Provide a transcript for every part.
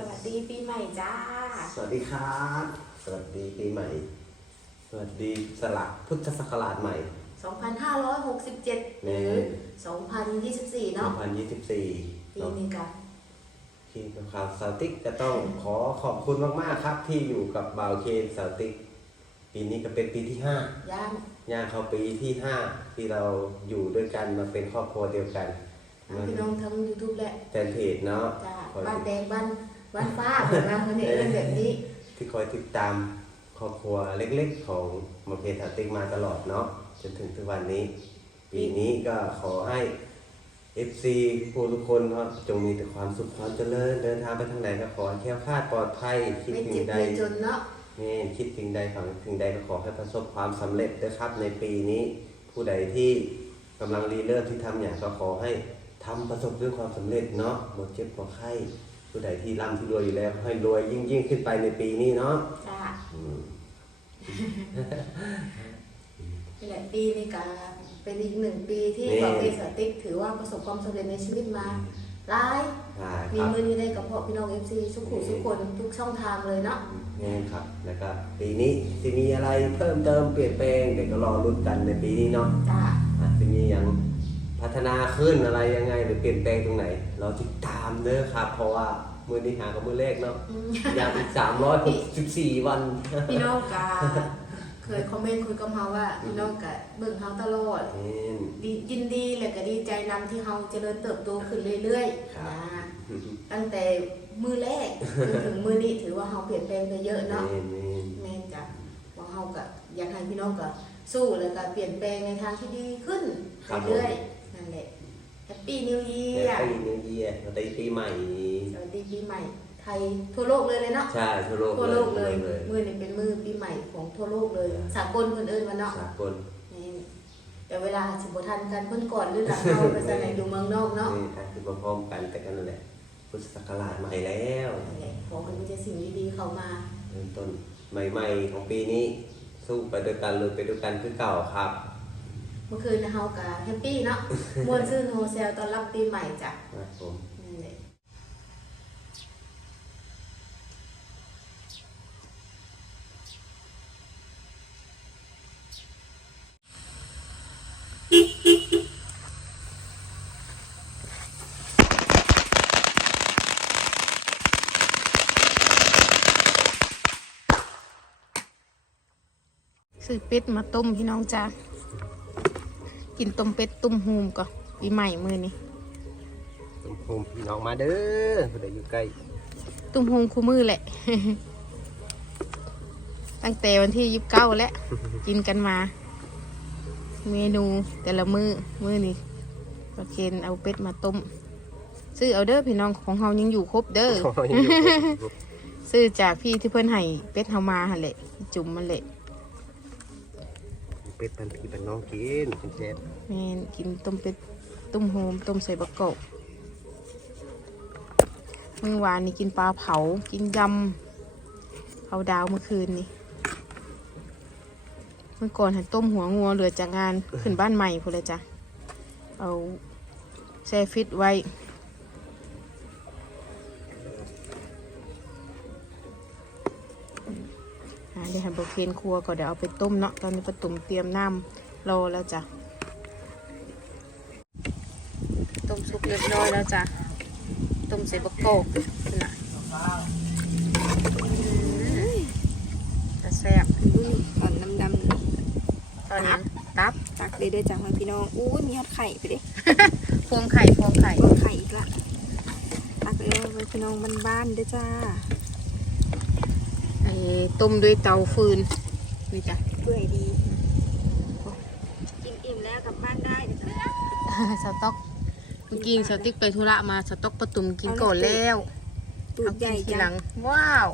สวัสดีปีใหม่จ้า สวัสดีครับ สวัสดีปีใหม่ สวัสดีสลักพุทธศักราชใหม่ 2567 หรือ 2024 เนาะ2024ปีเนาะนี้กันทีมข่าวสาวติ๊กก็ต้องขอขอบคุณมาก ๆ ครับ ที่อยู่กับบ่าวเคนสาวติ๊กปีนี้ก็เป็นปีที่5ย่างย่างเข้าปีที่5ที่เราอยู่ด้วยกันมาเป็นครอบครัวเดียวกันทั้งพี่น้องทั้ง YouTube และแฟนเพจเนาะจ้าคอยบ้านแดงบ้าน บ้านฟ้าเหมือนกันคนนี้เรื่องแบบนี้ที่คอยติดตามครอบครัวเล็กๆ ของมาเพจสาวติ๊กมาตลอดเนาะจนถึงทุกวันนี้ ปีนี้ก็ขอให้ FC ผู้ทุกคนเนาะจงมีแต่ความสุขความเจริญเดินทางไปทางไหนก็ขอให้แคล้วคลาดปลอดภัยคิดไม่ถึเจ็งบใดไม่จนเนาะนี่คิดถึงใดฝังถึงใดก็ขอให้ประสบความสำเร็จด้วยครับในปีนี้ผู้ใดที่กำลังรีเริ่มที่ทำอย่างก็ขอให้ทำประสบด้วยความสำเร็จเนาะหมดเจ็บหมดไข้ ผู้ใดที่ร่ำที่รวยอยู่แล้วให้รวยยิ่งยิ่งขึ้นไปในปีนี้เนาะจ้าอืมนี่แหละปีนี้ก็เป็นอีกหนึ่งปีที่บอกเอสติกถือว่าประสบความสำเร็จในชีวิตมาหลาย ใช่มีครับมือนี้ได้กับพ่อพี่น้อง FC ทุกขู่ทุกคนทุกช่องทางเลยเนาะนี่ครับ แล้วก็ปีนี้จะมีอะไรเพิ่มเติมเปลี่ยนแปลงเดี๋ยวก็รอรุ้นกันในปีนี้เนาะจ้า อาจจะมีอย่าง พัฒนาขึ้นอะไรยังไงหรือเปลี่ยนแปลงตรงไหน เราติดตามเด้อครับ เพราะว่ามือนี้หากับมือเลขเนาะอืมอย่างอีกสามร้อยหกสิบสี่วันพี่น้องกาเคยคอมเมนต์คุยกับเฮาว่าพี่น้องกะเบิ่งเฮาตลอดนี่ดียินดีและก็ดีใจนำที่เฮาเจริญเติบโตขึ้นเรื่อยครับๆนะตั้งแต่มือแรกจนถึงมือนี้ถือว่าเฮาเปลี่ยนแปลงไปเยอะเนาะนี่นี่แม่นจ้ะว่าเฮาก็อยากให้พี่น้องก็สู้แล้วก็เปลี่ยนแปลงในทางที่ดีขึ้นเรื่อยๆ นั่นแหละแฮปปี้นิวในเยียร์ปีนิวเยียร์ในปีใหม่ สวัสดีปีใหม่ ไทยทั่วโลกเลยเลยเนาะ ใช่ทั่วโลกทั่วโลกเลยเลยมือนี้เป็นมือปีใหม่ของทั่วโลกเลย สากลคนอื่นมาเนาะสากลนี่แต่เวลาสิบทันกันเพิ่นก่อนหรือหลังเราไปแสดงอยู่เมืองนอกเนาะนี่การคือพร้อมๆกันแต่กันนั่นแหละพุทธศักราชใหม่แล้วนั่นแหละขอให้มีแต่สิ่งดีๆเข้ามา เริ่มต้นใหม่ ๆ ของปีนี้ สู้ไปด้วยกันเลยไปด้วยกันคือเก่าครับ เมื่อคืนนะเฮาก็แฮปปี้เนาะมวนซื่นโฮเซลตอนรับปีใหม่จ้ะครับผมนั่นแหละซื้อเป็ดมาต้มพี่น้องจ้า กินต้มเป็ดตุ้มหูมก่อนปีใหม่มือนี้ตุ้มภูมิพี่น้องมาเด้อผู้ใดอยู่ใกล้ตุ้มหูมคู่มือแหละ ตั้งแต่วันที่ยิบเก้าแล้วกินกันมา เมนูแต่ละมือมือนี้ประเคนเอาเป็ดมาต้มซื้อเอาเด้อพี่น้องของเฮายังอยู่ครบเด้อโอ้ยอยู่ครบซื้อจากพี่ที่เพิ่นให้เป็ดเฮามาหั่นแหละจุ่มมันแหละ เป็ดปันพี่ปันน้องกินเป็นแซ่บแม่นกินต้มเป็ดต้มโฮมต้มใส่บะกอกมื้อวานนี่กินปลาเผา กินยำเผาดาวเมื่อคืนนี่เมื่อก่อนหันต้มหัวงัวเหลือจากงานขึ้นบ้านใหม่พูเลยจ้ะเอาแช่ฟิตไว้ เดี๋ยวให้บเคนครัวก็เดี๋ยวเอาไปต้มเนาะตอนนี้ประตุ่มเตรียมน้ำรอแล้วจ้ะต้มสุกเรียบร้อยแล้วจ้ะต้มใส่บะกอกนะแต่แซ่บอุ้ยตอนดำตอนนี้ตับๆตักเลยเด้อจ้ะมาพี่น้องอู้ยมียอดไข่ไปเด้พวงไข่พวงไข่ยอดไข่อีกละตักเลยไว้พี่น้องบ้านๆเด้อจ้าไอ้ ต้มด้วยเตาฟืนนี่จ้ะเปื่อยดี กินอิ่มแล้วกลับบ้านได้เด้อจ้ะสต๊อกเมื่อกี้สติ๊กไปธุระมาสต๊อกประตุ่มกินก่อนแล้วตูดใหญ่เอากินทีหจ้ะลัง ว้าว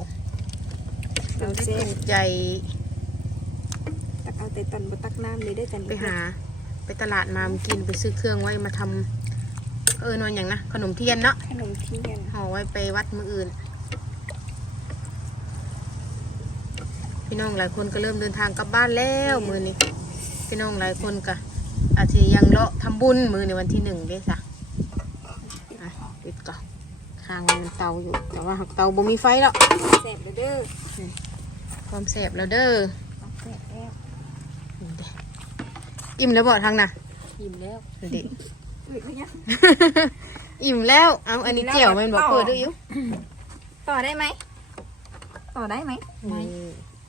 เราเซ่บใจตักเอาแต่ตอนบ่ตักน้ำเลยได้อจ้ะไปหา ไปตลาดมาเมื่อกินไปซื้อเครื่องไว้มาทำเออนอนอย่างนะขนมเทียนเนาะขนมเทียนห่อไว้ไปวัดมืออื่น พี่น้องหลายคนก็เริ่มเดินทางกลับบ้านแล้วมือนี้พี่น้องหลายคนก็อาจจะยังเลาะทำบุญมือในวันที่หนึ่งเด้ซะอะปิดก่อนข้างมันเตาอยู่ แต่ว่าหักเตาบ่มีไฟแล้วแสบเด้อความแสบแล้วเด้อแสบแล้วนี่เด้อิ่มแล้วบอกทางน่ะอิ่มแล้วเด็กอึดไหมเนี่ยอิ่มแล้วเอาอันนี้เจียวแมันบอกเปิดด้วยอยู่ต่อได้ไหมต่อได้ไหมนี่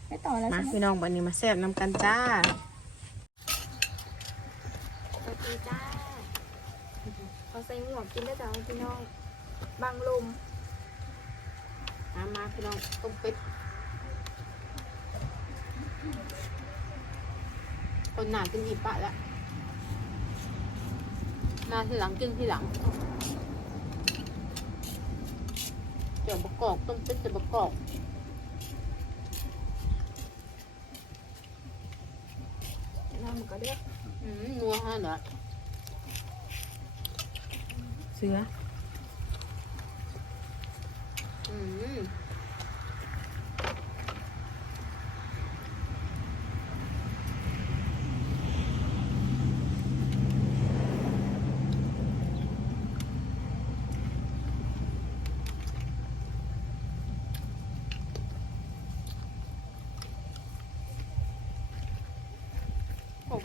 ไม่ต่อแล้วมาใช่ไหมพี่น้องวันนี้มาแซ่บน้ำกันจ้าสวัสดีจ้าเขาใส่หมวกกินได้จ้าพี่น้องบังลมมามาพี่น้องต้มเป็ดคนหนากินอีกปะละมาทีหลังกินทีหลังเดี๋ยวประกอบต้มเป็ดจะประกอบ น้ำ มันก็เลืออืมนัวฮะเหรอเสือ อืม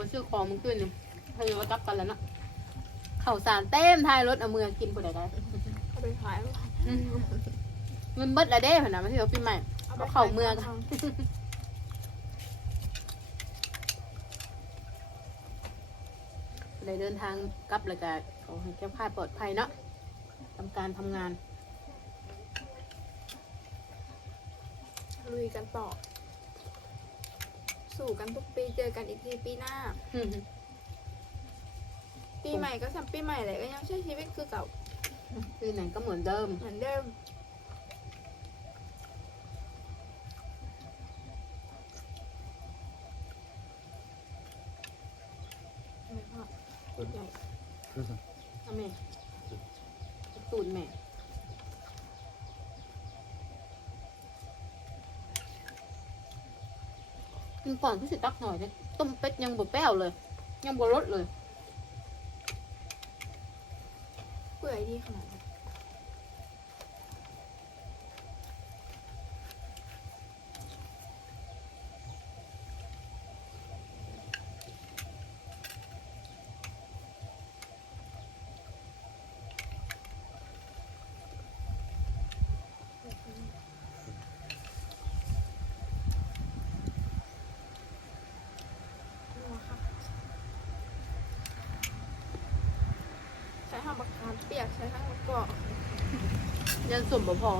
ไปซื้อของมันขึ้นนี่เธอว่าจับกันแล้วเนาะข่าวสารเต็มท้ายรถเอามือกินผู้ใดได้เอาไปขายอืมมันเบิดละเด้เหรอนะมันที่เราปีใหม่เอาเข่าเมืองกันได้เดินทางกลับแล้วก็ขอให้แก้วคลาดปลอดภัยเนาะทำการทำงานลุยกันต่อ สู่กันทุกปีเจอกันอีกทีปีหน้า ปีใหม่ก็สัมปีใหม่เลยก็ยังใช้ชีวิตคือเก่าปีไหนก็เหมือนเดิม เหมือนเดิม ไม่พอจุดใหญ่เอาแม่ตูดแม่ กินก่อนพี่สิตักหน่อยเลยต้มเป็ดยังบดแป้วเลย ยังบดรสเลย เปื่อยดีขนาดนั้นวค่ะใช้ห้ามบักคามเปียกใช้ทั้งมะกอกยันสมบ่พอ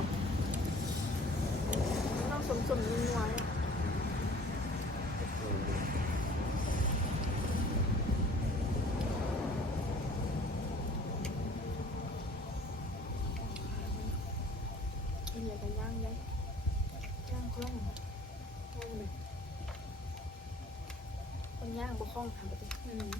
ต้องสมสมนัวๆเนี่ยกินอะไรกันย่างเลยย่างคล่องคล่องเลยคนย่างบ่คล่องทำไปดิ อืม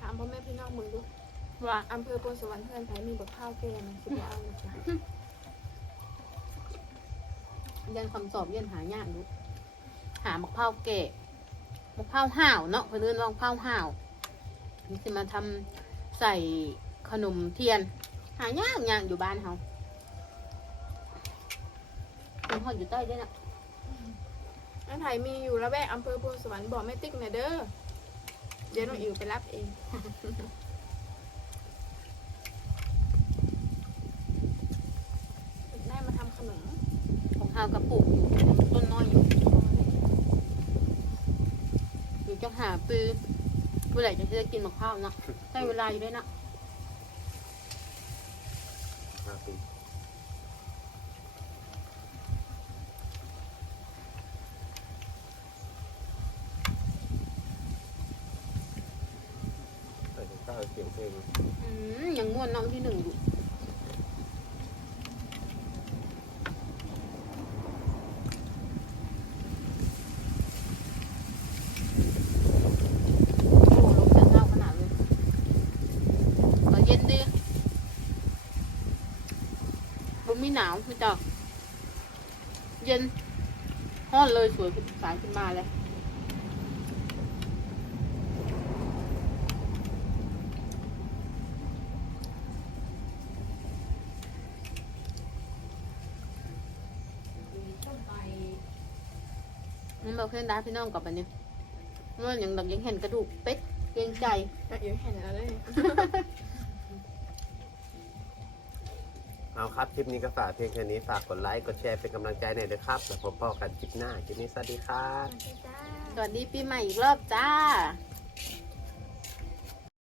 ถาม พ่อแม่พี่น้องมึงดูว่าอำเภอโพนสวรรค์เพื่อนไผมีบักข้าวเกลือมันสิบเอาเลยจ้ะยันคำสอบยันหายากดูหามะพร้าวแก่มะพร้าวห่าวเนาะเพื่อนเรียกว่ามะพร้าวห่าวนี่จะมาทำใส่ขนมเทียน หายากยากอยู่บ้านเขาเป็นคนอยู่ใต้ด้วยนะอันไผมีอยู่ละแวกอำเภอโพนสวรรค์บอกแม่ติ๊กหน่อยเด้อ เดี๋ยวน้องอิ๋วไปรับเองได้มาทำขนมของเฮากระปุกอยู่ต้นน้อยอยู่อยู่จังหาปือเมื่อไหร่จะได้กินมะพร้าวเนาะใช้เวลาอยู่ด้วยนะียงเพลงอืมยังม่วนน้องที่หนึ่งอยู่โอ้ลมจะเน่าขนาดเลยยินดิลมไม่หนาวคือจ้ะย็นห้อนเลยสวยขึ้สายขึ้นมาเลย มันบอกเพื่อนได้พี่น้องกลับไปเนี่ยเมื่ออย่างดอกยังเห็นกระดูกเป็ดเกรงใจก็อยู่เห็นแล้วเลย เอาครับ คลิปนี้ก็ฝากเพียงแค่นี้ ฝากกดไลค์กดแชร์เป็นกำลังใจหน่อยนะครับ แล้วพบกันคลิปหน้าคลิปนี้สวัสดีครับ สวัสดีปีใหม่อีกรอบจ้าส